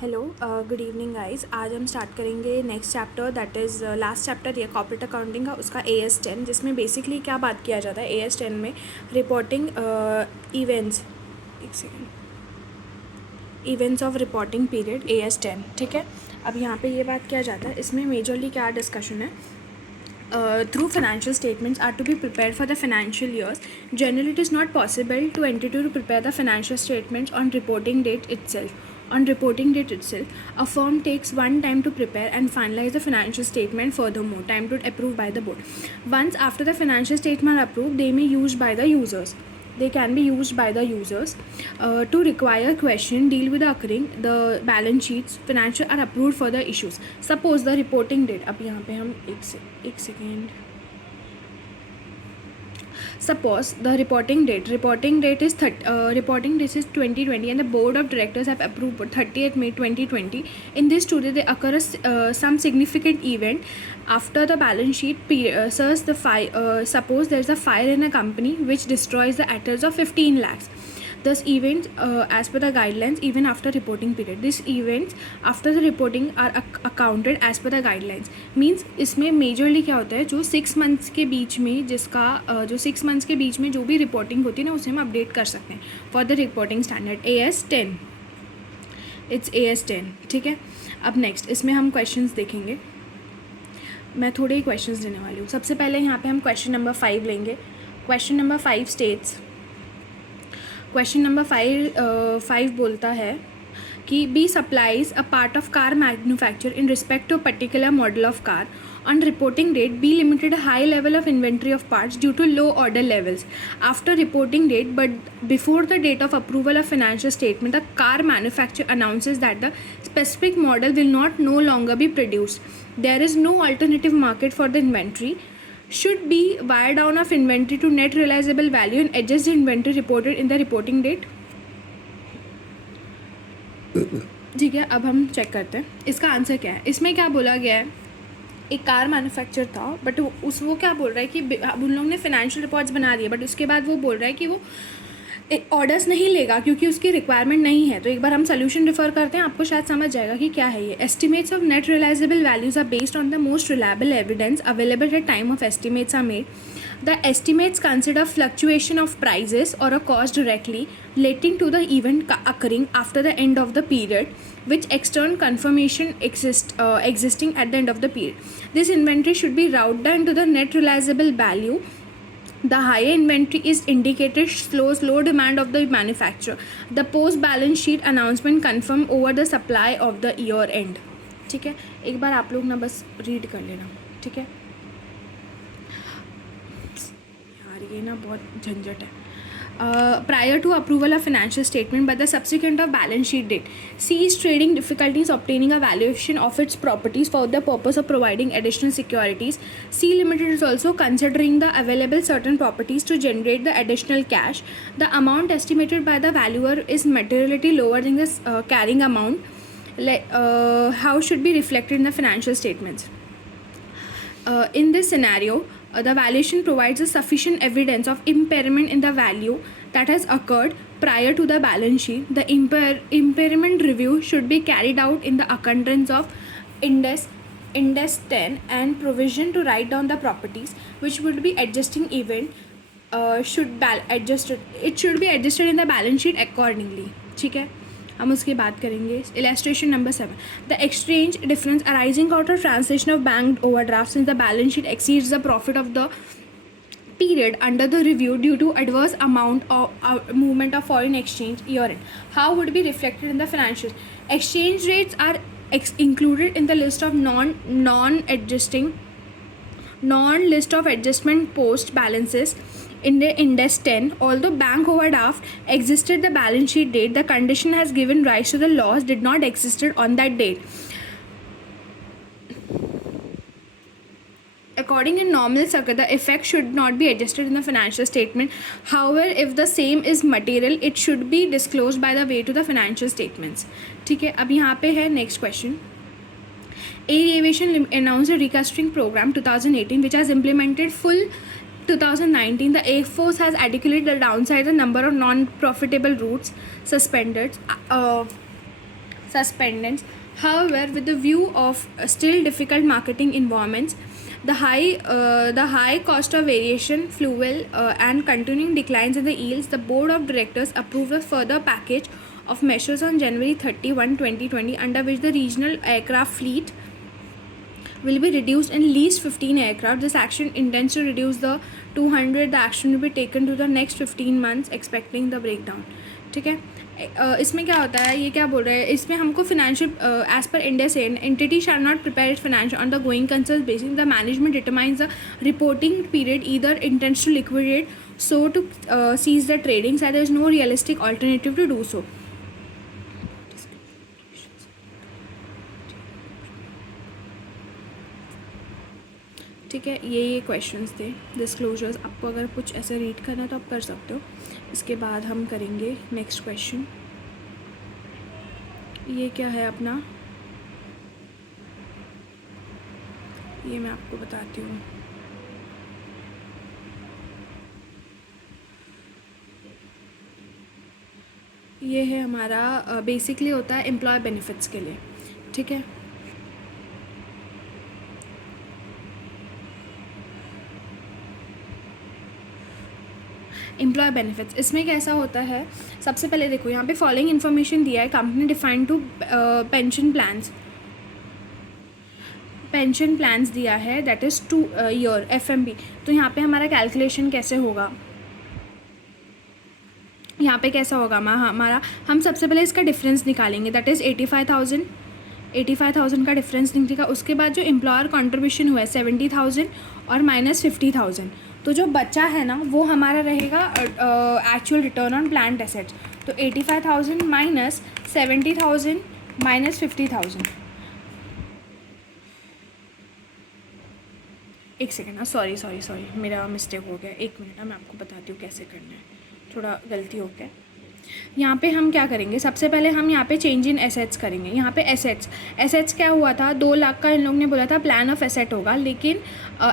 Hello good evening guys. आज हम start करेंगे next chapter that is last chapter ये कॉर्पोरेट अकाउंटिंग का, उसका AS10, जिसमें बेसिकली क्या बात किया जाता है AS10 में रिपोर्टिंग इवेंट्स। एक second, events of reporting period AS10। ठीक है, अब यहाँ पे ये बात किया जाता है, इसमें मेजरली क्या डिस्कशन है। Through financial statements are to be prepared for the financial years. Generally, it is not possible to entity to prepare the financial statements on reporting date itself. On reporting date itself, a firm takes one time to prepare and finalize the financial statement. Furthermore, time to approve by the board. Once after the financial statement are approved, they may used by the users. They can be used by the users to require question deal with the occurring the balance sheets financial are approved for the issues. Suppose the reporting date, अब यहाँ पे हम एक second, suppose the reporting date is 2020 and the board of directors have approved 30th May 2020. In this today they occur some significant event after the balance sheet suppose there is a fire in a company which destroys the assets of 15 lakhs. Thus events as per the guidelines even after reporting period. These events after the reporting are accounted as per the guidelines. Means इसमें majorly क्या होता है, जो 6 months के बीच में जो 6 months के बीच में जो भी रिपोर्टिंग होती है ना, उसे हम अपडेट कर सकते हैं for the reporting standard AS10. It's AS10. ठीक है, अब नेक्स्ट इसमें हम क्वेश्चंस देखेंगे. मैं थोड़े ही क्वेश्चंस देने वाली हूँ. सबसे पहले यहाँ पे हम क्वेश्चन नंबर 5 लेंगे. Question number 5 states, question number 5 बोलता है कि B supplies a part of car manufacture in respect to particular model of car. On reporting date, B limited a high level of inventory of parts due to low order levels. After reporting date, but before the date of approval of financial statement, the car manufacturer announces that the specific model will no longer be produced. There is no alternative market for the inventory. Should be wire down of inventory to net realizable value and adjust the inventory reported in the reporting date. ठीक है, अब हम check करते हैं इसका answer क्या है. इसमें क्या बोला गया है, एक कार मैन्युफैक्चर था बट वो क्या बोल रहा है कि अब उन लोगों ने फाइनेंशियल रिपोर्ट्स बना दिए बट उसके बाद वो बोल रहा है कि वो ऑर्डर्स नहीं लेगा क्योंकि उसकी रिक्वायरमेंट नहीं है. तो एक बार हम सोल्यूशन रिफर करते हैं, आपको शायद समझ जाएगा कि क्या है ये. Estimates of net realisable values are based on the most reliable evidence available at time of estimates are made. The estimates consider fluctuation of prices or a cost directly relating to the event occurring after the end of the period, which external confirmation existing at the end of the period. This inventory should be routed down to the net realizable value. The higher inventory is indicated slows low demand of the manufacturer. The post balance sheet announcement confirm over the supply of the year end. ठीक है, एक बार आप लोग ना बस read कर लेना. ठीक है यार, ये ना बहुत झंझट है. Prior to approval of financial statement but the subsequent of balance sheet date, C is trading difficulties obtaining a valuation of its properties for the purpose of providing additional securities. C Limited is also considering the available certain properties to generate the additional cash. The amount estimated by the valuer is materially lower than the carrying amount. How should be reflected in the financial statements? In this scenario, the valuation provides a sufficient evidence of impairment in the value that has occurred prior to the balance sheet. The impairment review should be carried out in the occurrence of Index 10 and provision to write down the properties which would be adjusting event it should be adjusted in the balance sheet accordingly. ठीक है, हम उसकी बात करेंगे. Illustration number 7, the exchange difference arising out of translation of bank overdraft since the balance sheet exceeds the profit of the period under the review due to adverse amount of movement of foreign exchange year end. How would be reflected in the financials? Exchange rates are included in the list of non-list of adjustment post balances in the Index 10. Although bank overdraft existed the balance sheet date, the condition has given rise to the loss did not existed on that date. According in normal circle, the effect should not be adjusted in the financial statement. However, if the same is material, it should be disclosed by the way to the financial statements. ठीक है, अब यहाँ पे है next question. Air Aviation announced a restructuring program 2018 which has implemented full 2019. The Air Force has adequately the downside the number of non-profitable routes suspended suspendants. However, with the view of still difficult marketing environments, the high cost of variation fuel and continuing declines in the yields, the board of directors approved a further package of measures on January 31, 2020, under which the regional aircraft fleet will be reduced in least 15 aircraft. This action intends to reduce the 200. The action will be taken to the next 15 months, expecting the breakdown. ठीक है. इसमें क्या होता है, ये क्या बोल रहे हैं, इसमें हमको financial as per Ind AS entity shall not prepare it financial on the going concern basis. The management determines the reporting period, either intends to liquidate, so to cease the trading, so there is no realistic alternative to do so. ठीक है, ये questions थे. Disclosures आपको अगर कुछ ऐसे read करना है तो आप कर सकते हो. इसके बाद हम करेंगे नेक्स्ट क्वेश्चन. ये क्या है अपना, ये मैं आपको बताती हूँ. ये है हमारा बेसिकली होता है एम्प्लॉय बेनिफिट्स के लिए. ठीक है, एम्प्लॉय बेनिफिट्स. इसमें कैसा होता है, सबसे पहले देखो यहाँ पे फॉलोइंग इन्फॉर्मेशन दिया है. Company define two pension plans दिया है, दैट इज़ 2 ईयर FMB. तो यहाँ पे हमारा कैलकुलेशन कैसे होगा, यहाँ पे कैसा होगा हमारा, हम सबसे पहले इसका डिफरेंस निकालेंगे, दैट इज़ 85,000 का डिफरेंस निकलेगा. उसके बाद जो एम्प्लॉयर कॉन्ट्रीब्यूशन हुआ है 70,000 और माइनस 50,000, तो जो बचा है ना वो हमारा रहेगा actual return on planned assets. तो 85,000 माइनस 70,000 माइनस 50,000. एक सेकेंड, सॉरी मेरा मिस्टेक हो गया. एक मिनट, मैं आपको बताती हूँ कैसे करना है, थोड़ा गलती हो गया. यहाँ पे हम क्या करेंगे, सबसे पहले हम यहाँ पे चेंज इन एसेट्स करेंगे. यहाँ पे एसेट्स क्या हुआ था, 2 लाख का इन लोग ने बोला था प्लान ऑफ एसेट होगा, लेकिन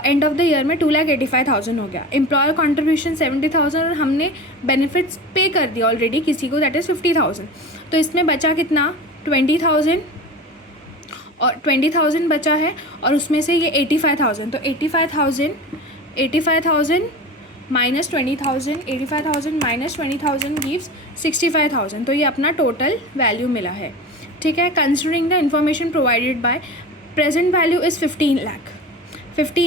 एंड ऑफ द ईयर में 2,85,000 हो गया. एम्प्लॉयर कॉन्ट्रीब्यूशन 70,000 और हमने बेनिफिट्स पे कर दिया ऑलरेडी किसी को, दैट इज़ 50,000. तो इसमें बचा कितना, 20,000 और 20,000 बचा है, और उसमें से ये 85,000. तो 85,000 माइनस 20,000, 85,000 माइनस 20,000 गिव्स 65,000. तो ये अपना टोटल वैल्यू मिला है. ठीक है, considering the information provided by, present value is 15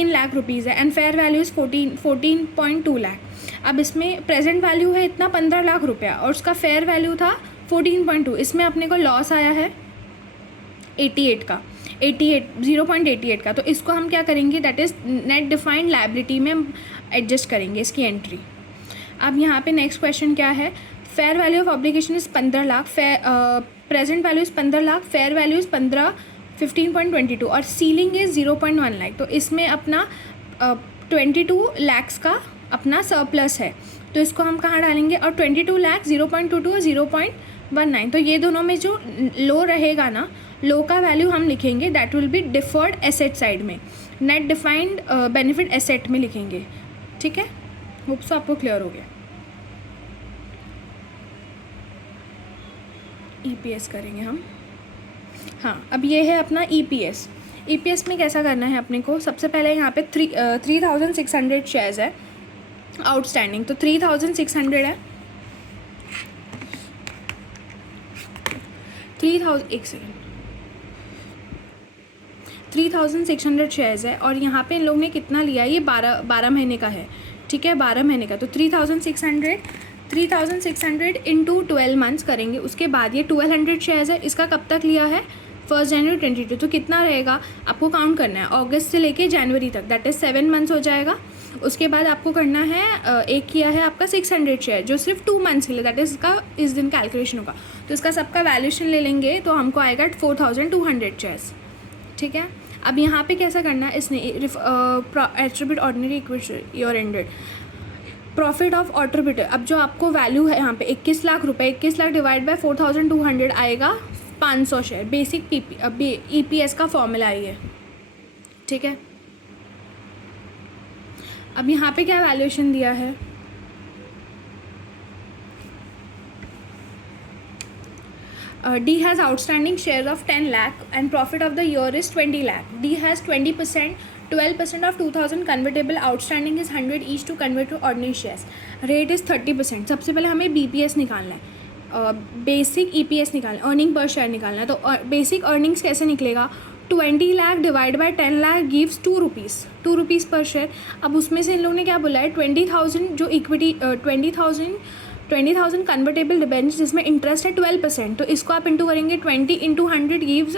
lakh rupees है, and fair value is 14.2 lakh. अब इसमें प्रेजेंट वैल्यू है इतना 15 लाख रुपया, और उसका फेयर वैल्यू था 14.2. इसमें अपने को लॉस आया है 0.88 का. तो इसको हम क्या करेंगे, that is net defined liability में एडजस्ट करेंगे इसकी एंट्री. अब यहाँ पे नेक्स्ट क्वेश्चन क्या है, fair value of obligation is 15 lakh, present value is 15 lakh, fair value is 15.22 और सीलिंग इज़ 0.1 लाख. तो इसमें अपना 22 लैक्स का अपना सरप्लस है. तो इसको हम कहाँ डालेंगे, और 22 लाख 0.22 और 0.19. तो ये दोनों में जो लो रहेगा ना, लो का वैल्यू हम लिखेंगे, that will be deferred asset side में, नेट डिफाइंड बेनिफिट एसेट में लिखेंगे. ठीक है, होप सो आपको क्लियर हो गया. EPS करेंगे हम. हाँ, अब ये है अपना EPS में कैसा करना है अपने को, सबसे पहले यहाँ पे 3,600 शेयर्स है आउटस्टैंडिंग. तो 3,600 है, 3,600 शेयर्स है, और यहाँ पे इन लोग ने कितना लिया, ये 12 महीने का है. ठीक है, 12 महीने का. तो 3,600 इंटू 12 मंथ्स करेंगे. उसके बाद ये 1,200 शेयर्स है, इसका कब तक लिया है, 1 जनवरी 2022. तो कितना रहेगा आपको काउंट करना है, अगस्त से लेके जनवरी तक, दैट इज़ 7 मंथ्स हो जाएगा. उसके बाद आपको करना है, एक किया है आपका 600 शेयर जो सिर्फ 2 मंथ्स के लिए, दैट इज़ इसका इस दिन कैलकुलेशन होगा. तो इसका सबका वैल्यूएशन ले लेंगे तो हमको आएगा 4,200 शेयर्स. ठीक है, अब यहाँ पे कैसा करना है, इसने attribute ordinary equity year ended profit of attribute. अब जो आपको वैल्यू है यहाँ पे 21 लाख रुपये, 21 लाख डिवाइड बाय 4,200 आएगा 500 शेयर. बेसिक EPS का फॉर्मूला ही है. ठीक है, अब यहाँ पे क्या वैल्यूएशन दिया है, D has outstanding shares of 10 lakh and profit of the year is 20 lakh. D has 20%, 12% of 2000 convertible, outstanding is 100 each to convert to ordinary shares. Rate is 30%. सबसे पहले हमें BPS निकालना है, बेसिक EPS निकालना है, earning per share निकालना है. तो बेसिक अर्निंग्स कैसे निकलेगा? 20 lakh divide by 10 lakh gives 2 rupees, 2 rupees पर शेयर. अब उसमें से इन लोगों ने क्या बोला है? 20,000 जो इक्विटी 20,000 कन्वर्टेबल डिबेंचर जिसमें इंटरेस्ट है 12%. तो इसको आप इंटू करेंगे 20 इंटू 100 गिव्स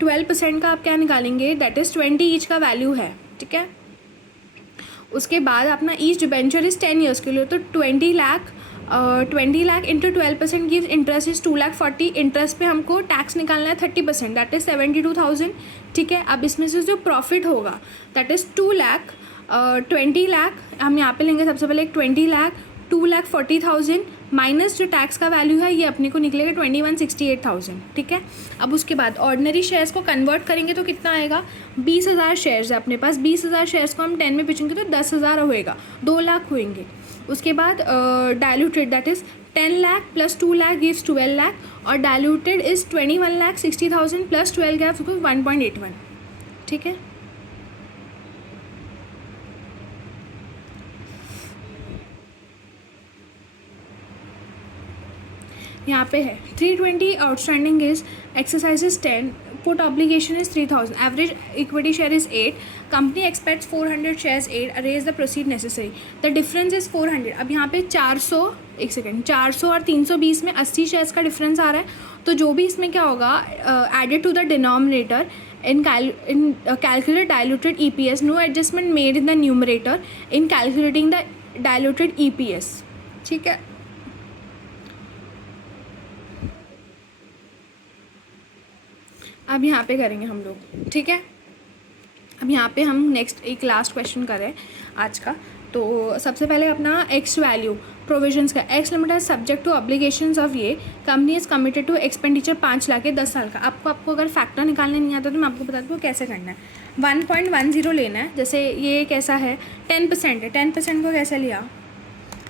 12% का आप क्या निकालेंगे? दैट इज़ 20 ईच का वैल्यू है. ठीक है. उसके बाद अपना ईच डिबेंचर इज़ 10 ईयर्स के लिए. तो 20 lakh into 12% gives interest is 2,40,000. Interest पे हमको टैक्स निकालना है 30%, दैट इज़ 72,000. ठीक है. अब इसमें से जो प्रॉफिट होगा दैट इज़ 2 लाख. 20 लाख हम यहाँ पे लेंगे सबसे पहले एक 20 लाख, 2,40,000 माइनस जो टैक्स का वैल्यू है ये अपने को निकलेगा 21,68,000. ठीक है. अब उसके बाद ऑर्डिनरी शेयर्स को कन्वर्ट करेंगे तो कितना आएगा? 20,000 शेयर्स है अपने पास. 20,000 शेयर्स को हम 10 में बेचेंगे तो 10,000 होएगा, 2 लाख होएंगे. उसके बाद diluted that is 10 lakh plus 2 lakh gives 12 lakh और डायलूटेड इज़ 21,60,000 प्लस 12 गिव्स 1.81. ठीक है. यहाँ पे है 320 outstanding is exercises 10, put obligation is 3,000, average equity share is 8, company aspects 400 shares 8, arrays the proceed necessary, the difference is 400. अब यहाँ पे 400 और 320 में 80 शेयर्स का डिफरेंस आ रहा है. तो जो भी इसमें क्या होगा, added to the denominator in calculate diluted EPS, no adjustment made in the numerator in calculating the diluted EPS. ठीक है. अब यहाँ पे करेंगे हम लोग. ठीक है. अब यहाँ पे हम नेक्स्ट एक लास्ट क्वेश्चन करें आज का. तो सबसे पहले अपना एक्स वैल्यू प्रोविजंस का, एक्स लिमिट है सब्जेक्ट टू ऑब्लिगेशंस ऑफ ये, company is committed to expenditure 5 lakh है 10 साल का. आपको अगर फैक्टर निकालने नहीं आता तो मैं आपको बता दूँ कैसे करना है. 1.10 लेना है. जैसे ये कैसा है 10% है, 10% को कैसे लिया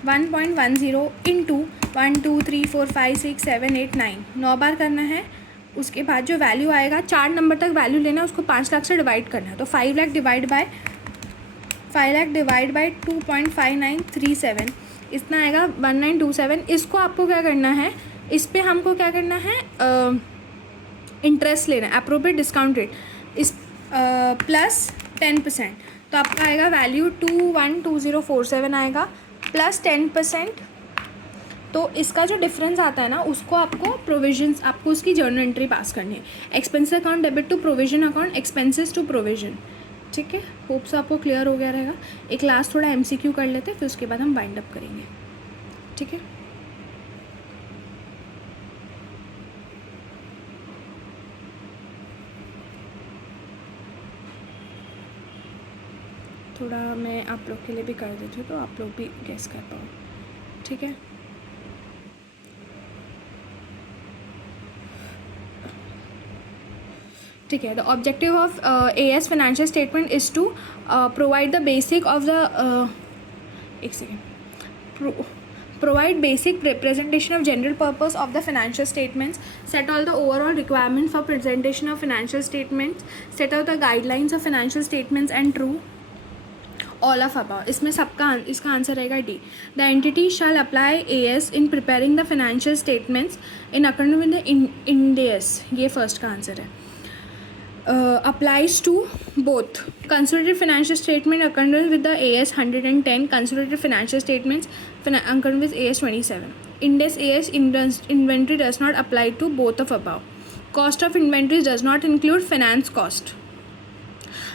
1.10 इंटू 1 2 3 4 5 6 7 8 9 9 बार करना है. उसके बाद जो वैल्यू आएगा 4 नंबर तक वैल्यू लेना है, उसको 5 लाख से डिवाइड करना है. तो 5 लाख डिवाइड बाय 2.5937 इतना आएगा 1927. इसको आपको क्या करना है, इस पर हमको क्या करना है, इंटरेस्ट लेना है, अप्रोप्रिएट डिस्काउंट रेट इस प्लस 10%. तो आपका आएगा वैल्यू 212047 आएगा प्लस 10%. तो इसका जो डिफरेंस आता है ना उसको आपको प्रोविजंस, आपको उसकी जर्नल एंट्री पास करनी है. Expense account debit to provision account, expenses to provision. ठीक है. होप से आपको क्लियर हो गया रहेगा. एक लास्ट थोड़ा MCQ कर लेते हैं, फिर उसके बाद हम वाइंड अप करेंगे. ठीक है. थोड़ा मैं आप लोग के लिए भी कर देती हूँ तो आप लोग भी गेस कर पाओ. ठीक है. ठीक है. The objective of AS financial statement is to provide the basic of the provide basic representation of general purpose of the financial statements, set all the overall requirements for presentation of financial statements, set out the guidelines of financial statements and true all of above. इसमें इसका answer रहेगा D. The entity shall apply AS in preparing the financial statements in accordance with the Ind AS. ये first का answer है. Applies to both consolidated financial statement accordance with the AS 110, consolidated financial statements accordance with AS 27. Ind AS inventory does not apply to both of above. Cost of inventories does not include finance cost.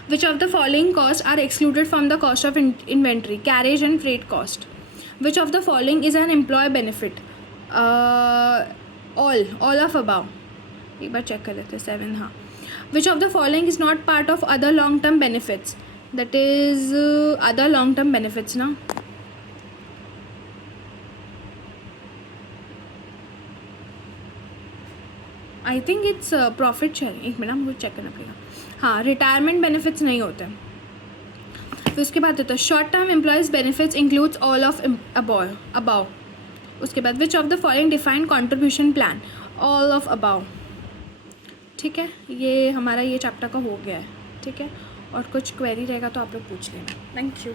Which of the following costs are excluded from the cost of inventory? Carriage and freight cost. Which of the following is an employee benefit? All of above. एक बार check कर लेते हैं. 7. हाँ. Which of the following is not part of other long-term benefits? That is other long-term benefits ना. I think it's profit sharing. एक minute मुझे check करना पड़ेगा. हाँ, रिटायरमेंट बेनिफिट्स नहीं होते. फिर उसके बाद होता है short term employees benefits includes all of about. उसके बाद which of the following defined contribution plan, all of about. ठीक है, ये हमारा ये चैप्टर का हो गया है। ठीक है, और कुछ क्वेरी रहेगा तो आप लोग पूछ लेना। Thank you.